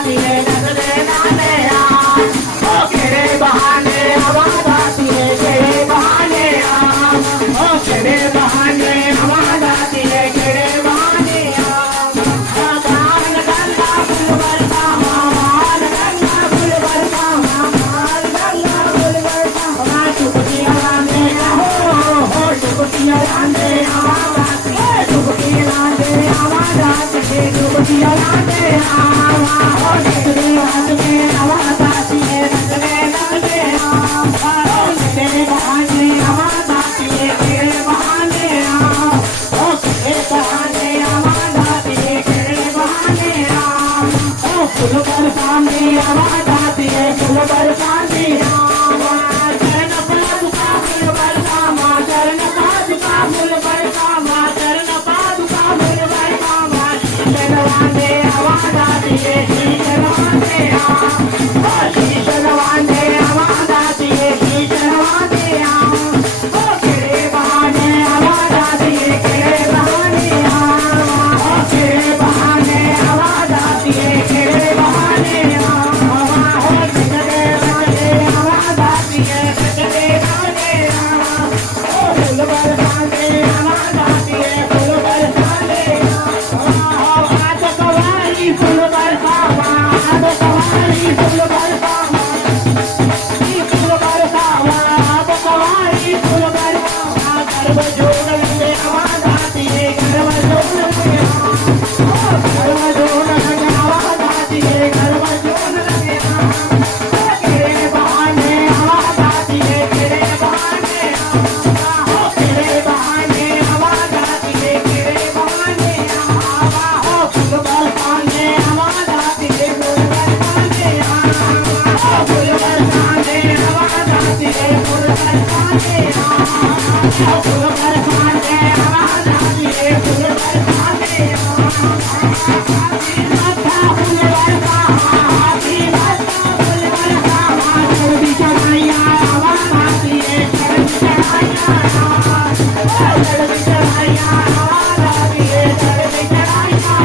आती है नजरे नाले ओ केड़े बहाने आवाज आती है केड़े बहाने ओ केड़े बहाने आवाज आती है केड़े बहाने गान गंगा फूल बरसा माल गंगा फूल बरसा माल गंगा फूल बरसा हमार टुकड़िया लांदे हो टुकड़िया लांदे आवाज आती है टुकड़िया लांदे आवाज आती है टुकड़िया लांदे आवाज तेरे हाथ में आवाज आती है नजरे नजरे तेरे बहाने आवाज आती है तेरे बहाने ओ तेरे बहाने आवाज आती है तेरे बहाने ओ फूल बरसाने आवाज आती है फूल बरसाने चरण पादुका फूल बरसा माँ चरण पादुका फूल बरसा माँ चरण पादुका फूल बरसा माँ चरवाने आवाज आती है चरवाने चरवाने आवाज आती है चरवाने ओ केड़े बहाने आवाज आती है केड़े बहाने ओ केड़े बहाने आवाज आती है केड़े बहाने हो नजरे नजरे आवाज आती है नजरे नजरे ओ फूल बरसाने आवाज आती है फूल बरसाने आज कवाली फूल बरसा आज कवाली फूल बरसा फूल बरसा आज कवाली फूल बरसा गर्व जोड़ लगे आवाज आती है गर्व जोड़ लगे गर्व जोड़ लगे आवाज आती है गर्व जोड़ लगे तेरे बहाने आवाज आती है तेरे बहाने तेरे बहाने आवाज आती है तेरे बहाने फूल बरसाने आवाज आती है फूल बरसाने फूल बरसाने आवाज आती है फूल बरसाने फूल बरसाने आवाज आती है फूल बरसाने फूल बरसा हाथी बरसा फूल बरसा चढ़ी चढ़ाइया आवाज आती है चढ़ी चढ़ाइया चढ़ी चढ़ाइया आवाज आती है चढ़ी चढ़ाइया